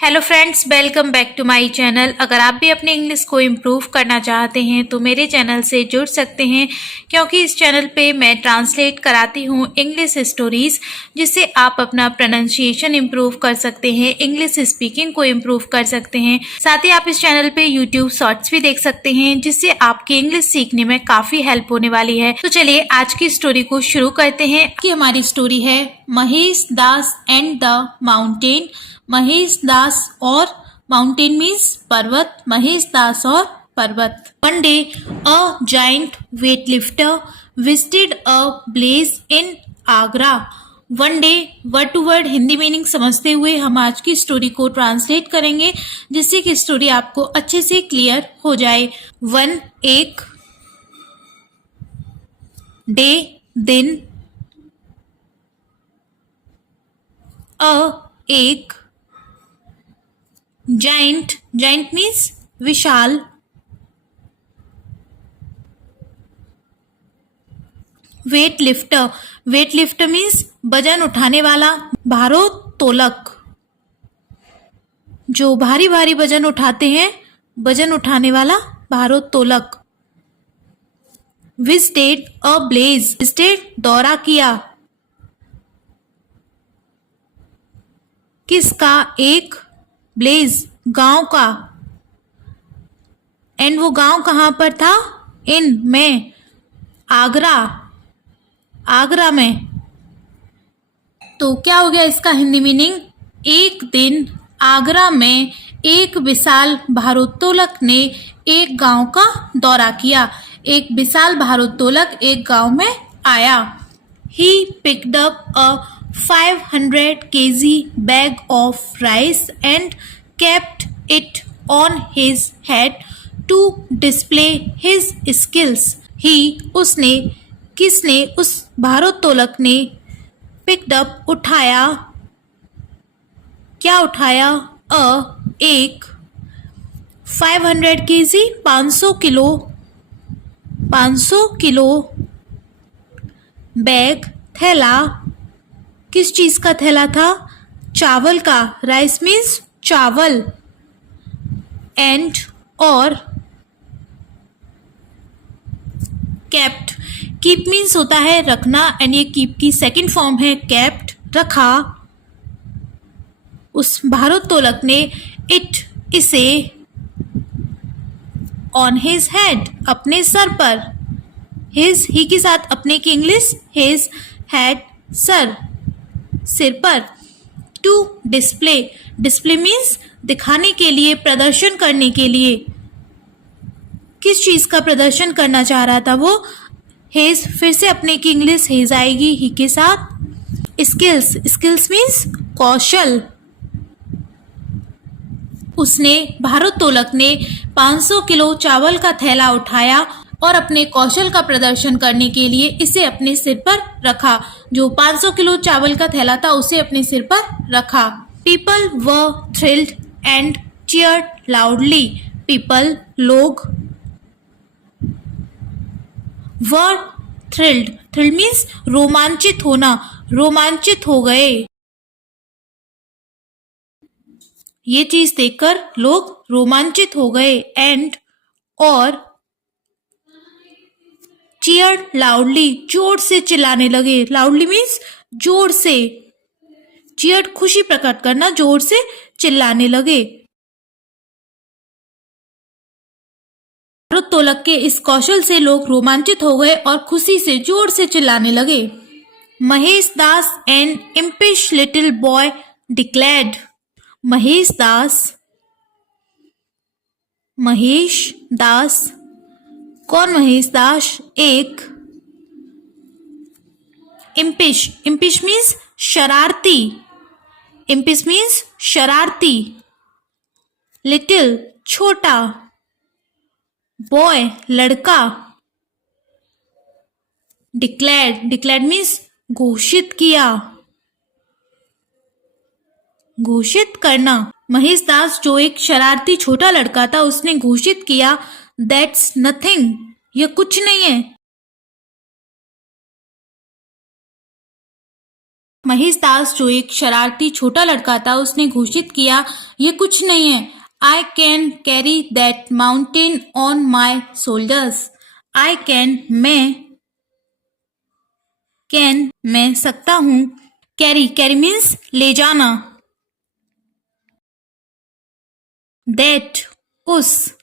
Hello friends, welcome back to my channel. अगर आप भी अपने इंग्लिश को इम्प्रूव करना चाहते हैं तो मेरे चैनल से जुड़ सकते हैं, क्योंकि इस चैनल पे मैं ट्रांसलेट कराती हूँ इंग्लिश स्टोरीज, जिससे आप अपना प्रोनाउंसिएशन इम्प्रूव कर सकते हैं, इंग्लिश स्पीकिंग को इम्प्रूव कर सकते हैं। साथ ही आप इस चैनल पे यूट्यूब शॉर्ट्स भी देख सकते हैं, जिससे आपकी इंग्लिश सीखने में काफ़ी हेल्प होने वाली है। तो चलिए आज की स्टोरी को शुरू करते हैं। कि हमारी स्टोरी है Mahesh Das and the mountain. Mahesh Das और माउंटेन मीन्स पर्वत, महेश दास और पर्वत। One day a giant weight lifter visited a place in Agra. One day word to word Hindi meaning समझते हुए हम आज की स्टोरी को ट्रांसलेट करेंगे, जिससे कि स्टोरी आपको अच्छे से क्लियर हो जाए। वन एक, डे दिन, अ एक, जाइंट, जाइंट मीन्स विशाल, weight lifter, weight lifter means वजन उठाने वाला, भारोत्तोलक, जो भारी भारी वजन उठाते हैं, वजन उठाने वाला भारोत्तोलक। विजिटेड अ ब्लेज, विजिटेड दौरा किया, किसका, एक, ब्लेज गांव का, एंड वो गांव कहां पर था, इन में, आगरा, आगरा में। तो क्या हो गया इसका हिंदी मीनिंग, एक दिन आगरा में एक विशाल भारोत्तोलक ने एक गांव का दौरा किया। एक विशाल भारोत्तोलक एक गांव में आया। He picked up a 500 kg bag of rice and kept it on his head to display his skills. He, उसने, किसने, उस भारोत्तोलक ने, picked up, उठाया, क्या उठाया, एक, 500 kg 500 किलो, 500 किलो, बैग थैला, किस चीज का थैला था, चावल का, राइस मीन्स चावल, एंड और, केप्ट, कीप मीन्स होता है रखना, एंड ये कीप की सेकंड फॉर्म है केप्ट, रखा। उस भारोत्तोलक ने इट, इसे, ऑन हिज हेड, अपने सर पर, हिज, ही के साथ अपने की इंग्लिश, हिज हेड, सर, सिर पर, टू डिस्प्ले, डिस्प्ले मीन्स दिखाने के लिए, प्रदर्शन करने के लिए। किस चीज का प्रदर्शन करना चाह रहा था वो, हिज, फिर से अपने की इंग्लिश हिज आएगी ही के साथ। स्किल्स, स्किल्स मीन्स कौशल। उसने, भारोत्तोलक ने 500 किलो चावल का थैला उठाया और अपने कौशल का प्रदर्शन करने के लिए इसे अपने सिर पर रखा। जो 500 किलो चावल का थैला था उसे अपने सिर पर रखा। People were thrilled and cheered loudly. People, लोग, वर थ्रिल्ड, थ्रिल्ड मीन्स रोमांचित होना, रोमांचित हो गए। ये चीज देखकर लोग रोमांचित हो गए, एंड और, चीयर्ड लाउडली, जोर से चिल्लाने लगे, लाउडली मीन्स जोर से, चीयर्ड खुशी प्रकट करना, जोर से चिल्लाने लगे। भारोत्तोलक के इस कौशल से लोग रोमांचित हो गए और खुशी से जोर से चिल्लाने लगे। Mahesh Das and impish little boy declared. Mahesh Das, Mahesh Das, कौन महेश दास, एक, इम्पिश, इम्पिश मीन्स शरारती, इम्पिश मीन्स शरारती, लिटिल छोटा, बॉय लड़का, डिक्लेयर्ड, डिक्लेयर्ड मीन्स घोषित किया, घोषित करना। महेश दास जो एक शरारती छोटा लड़का था, उसने घोषित किया, दैट्स नथिंग, यह कुछ नहीं है। महेश दास जो एक शरारती छोटा लड़का था उसने घोषित किया, ये कुछ नहीं है। I can carry that mountain on my shoulders. I can मैं सकता हूँ। कैरी मीन्स ले जाना। दैट उस,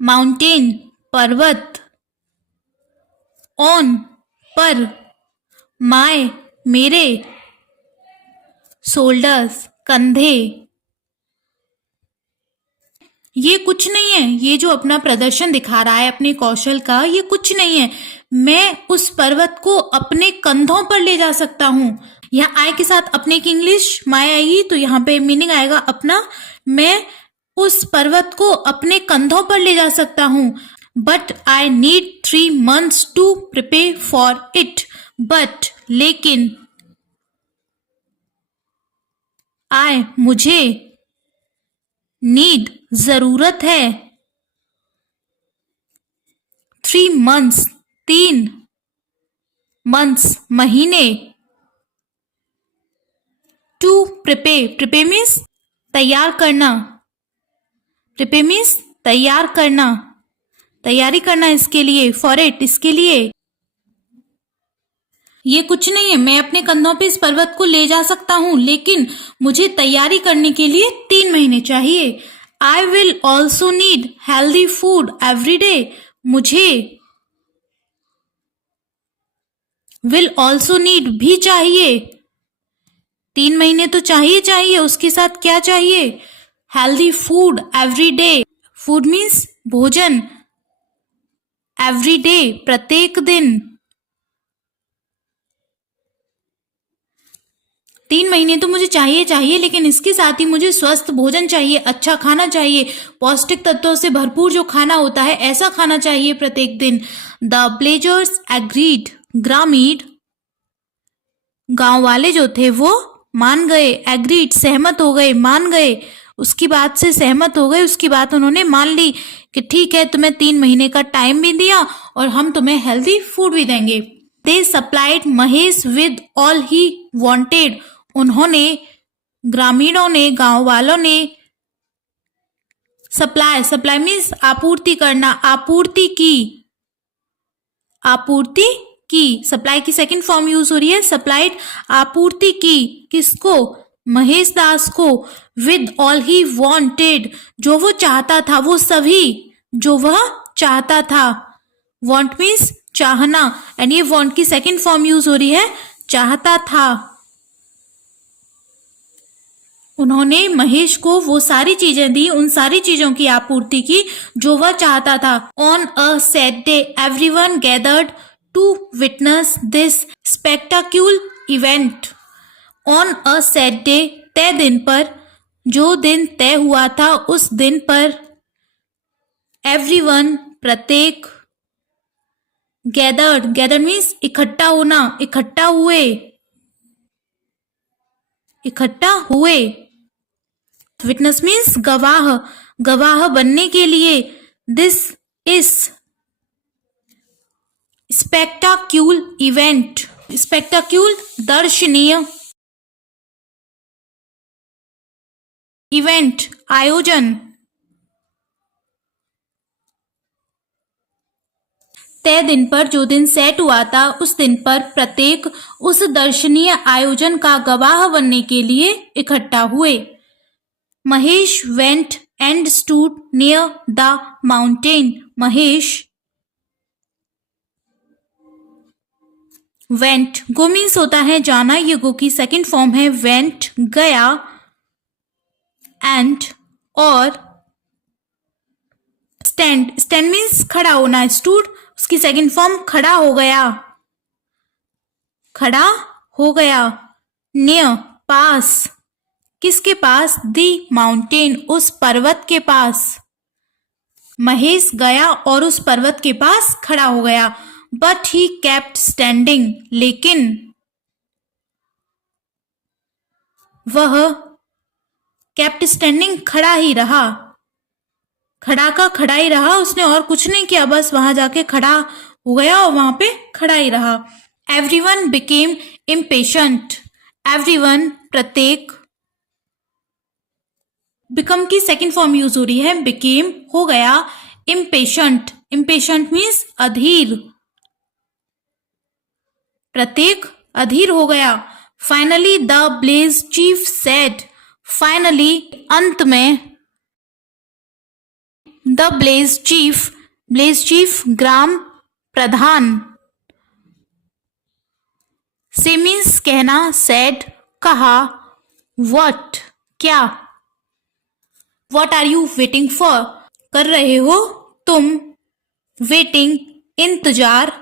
माउंटेन पर्वत, ऑन पर, माय मेरे, शोल्डर्स कंधे। ये कुछ नहीं है, ये जो अपना प्रदर्शन दिखा रहा है अपने कौशल का, ये कुछ नहीं है। मैं उस पर्वत को अपने कंधों पर ले जा सकता हूँ। यहाँ आई के साथ अपने की इंग्लिश माय आएगी तो यहाँ पे मीनिंग आएगा अपना। मैं उस पर्वत को अपने कंधों पर ले जा सकता हूँ। But I need 3 months to prepare for it. But लेकिन, आई मुझे, नीड जरूरत है, 3 months 3 months महीने, टू प्रिपेयर मीन्स तैयार करना, प्रिपेयर मीन्स तैयार करना, तैयारी करना इसके लिए, फॉर इट इसके लिए। ये कुछ नहीं है, मैं अपने कंधों पे इस पर्वत को ले जा सकता हूं, लेकिन मुझे तैयारी करने के लिए 3 महीने चाहिए। I will also need healthy food every day. मुझे विल ऑल्सो नीड भी चाहिए, 3 महीने तो चाहिए, उसके साथ क्या चाहिए? Healthy food every day. Food means भोजन, एवरी डे प्रत्येक दिन। 3 महीने तो मुझे चाहिए, लेकिन इसके साथ ही मुझे स्वस्थ भोजन चाहिए, अच्छा खाना चाहिए, पौष्टिक तत्वों से भरपूर जो खाना होता है ऐसा खाना चाहिए प्रत्येक दिन। The villagers agreed. ग्रामीण, गांव वाले जो थे वो मान गए। एग्रीड सहमत हो गए, मान गए, उसकी बात से सहमत हो गए, उसकी बात उन्होंने मान ली कि ठीक है, तुम्हें 3 महीने का टाइम भी दिया और हम तुम्हें हेल्दी फूड भी देंगे। They supplied Mahesh with all he wanted. उन्होंने, ग्रामीणों ने, गांव वालों ने, सप्लाई मीन्स आपूर्ति करना, आपूर्ति की, सप्लाई की सेकंड फॉर्म यूज हो रही है, सप्लाइड, आपूर्ति की, किसको? महेश दास को। विद ऑल ही वांटेड, जो वो चाहता था, वो सभी जो वह चाहता था। वांट मीन्स चाहना, एंड ये वांट की सेकंड फॉर्म यूज हो रही है, चाहता था। उन्होंने महेश को वो सारी चीजें दी, उन सारी चीजों की आपूर्ति की जो वह चाहता था। On a set day everyone gathered to witness this spectacular event. On a set day, तय दिन पर, जो दिन तय हुआ था उस दिन पर, एवरीवन प्रत्येक, गैदर्ड मीन्स इकट्ठा होना, इकट्ठा हुए। विटनेस मीन्स गवाह बनने के लिए। This is spectacular event. Spectacular दर्शनीय, इवेंट आयोजन। तय दिन पर, जो दिन सेट हुआ था उस दिन पर प्रत्येक उस दर्शनीय आयोजन का गवाह बनने के लिए इकट्ठा हुए। Mahesh went and stood near the mountain. Mahesh went, go means होता है जाना, ये गो की सेकंड फॉर्म है। वेंट गया, एंड और स्टैंड मीन्स खड़ा होना। स्टूड उसकी सेकंड फॉर्म खड़ा हो गया। नियर पास, किसके पास? दी माउंटेन, उस पर्वत के पास। महेश गया और उस पर्वत के पास खड़ा हो गया। बट ही केप्ट स्टैंडिंग, लेकिन वह केप्ट स्टैंडिंग खड़ा ही रहा, खड़ा ही रहा। उसने और कुछ नहीं किया, बस वहां जाके खड़ा हो गया और वहां पे खड़ा ही रहा। Everyone became impatient. एवरीवन प्रत्येक। बिकम की सेकेंड फॉर्म यूज हो रही है, बिकेम हो गया, इम्पेशेंट। इम्पेशेंट मीन्स अधीर, प्रत्येक अधीर हो गया। Finally the village chief said. Finally अंत में, द ब्लेज चीफ ग्राम प्रधान। से मीन्स कहना, सेड कहा, व्हाट क्या। What are you waiting for कर रहे हो तुम, वेटिंग इंतजार।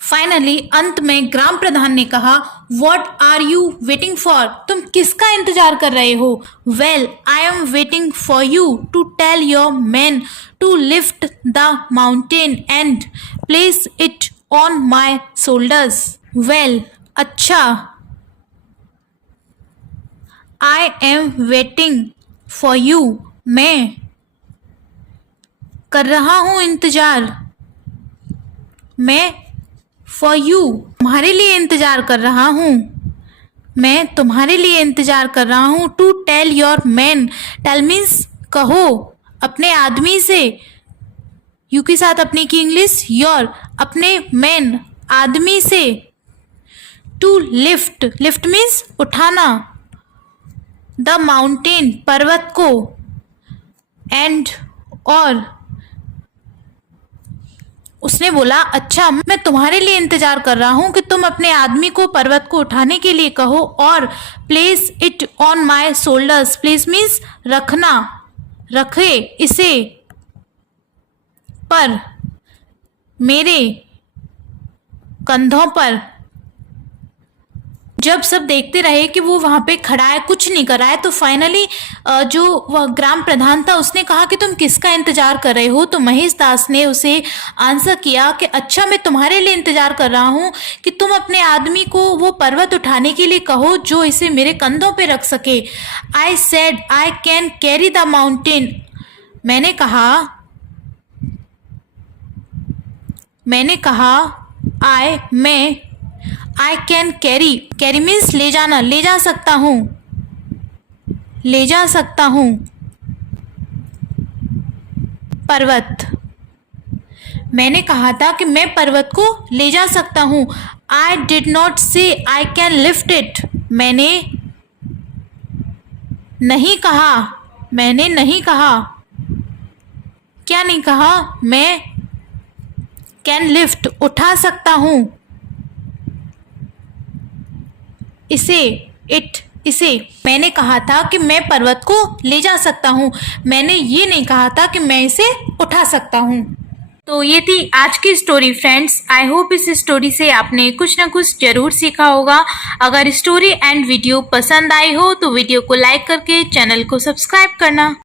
फाइनली अंत में ग्राम प्रधान ने कहा, what are you waiting for तुम किसका इंतजार कर रहे हो। Well I am waiting for you to tell your man to lift the mountain and place it on my shoulders. Well अच्छा, I am waiting for you मैं कर रहा हूं इंतजार, मैं फॉर यू तुम्हारे लिए इंतजार कर रहा हूं, मैं तुम्हारे लिए इंतजार कर रहा हूं। To tell your man, tell means कहो, अपने आदमी से, यू के साथ अपने की इंग्लिश योर, अपने मैन आदमी से। टू लिफ्ट, लिफ्ट मीन्स उठाना, द माउंटेन पर्वत को, एंड और उसने बोला अच्छा मैं तुम्हारे लिए इंतजार कर रहा हूं कि तुम अपने आदमी को पर्वत को उठाने के लिए कहो, और place it on my shoulders. Place means रखना, रखे इसे पर, मेरे कंधों पर। जब सब देखते रहे कि वो वहां पे खड़ा है, कुछ नहीं कर रहा है, तो फाइनली जो वह ग्राम प्रधान था उसने कहा कि तुम किसका इंतजार कर रहे हो। तो महेश दास ने उसे आंसर किया कि अच्छा मैं तुम्हारे लिए इंतजार कर रहा हूँ कि तुम अपने आदमी को वो पर्वत उठाने के लिए कहो जो इसे मेरे कंधों पे रख सके। I said I can carry the mountain. मैंने कहा I can carry, carry means ले जाना, ले जा सकता हूँ, ले जा सकता हूँ पर्वत। मैंने कहा था कि मैं पर्वत को ले जा सकता हूँ। आई डिड नॉट से आई कैन लिफ्ट इट। मैंने नहीं कहा, क्या नहीं कहा, मैं कैन लिफ्ट उठा सकता हूँ इसे। मैंने कहा था कि मैं पर्वत को ले जा सकता हूँ, मैंने ये नहीं कहा था कि मैं इसे उठा सकता हूँ। तो ये थी आज की स्टोरी फ्रेंड्स। आई होप इस स्टोरी से आपने कुछ ना कुछ जरूर सीखा होगा। अगर स्टोरी एंड वीडियो पसंद आई हो तो वीडियो को लाइक करके चैनल को सब्सक्राइब करना।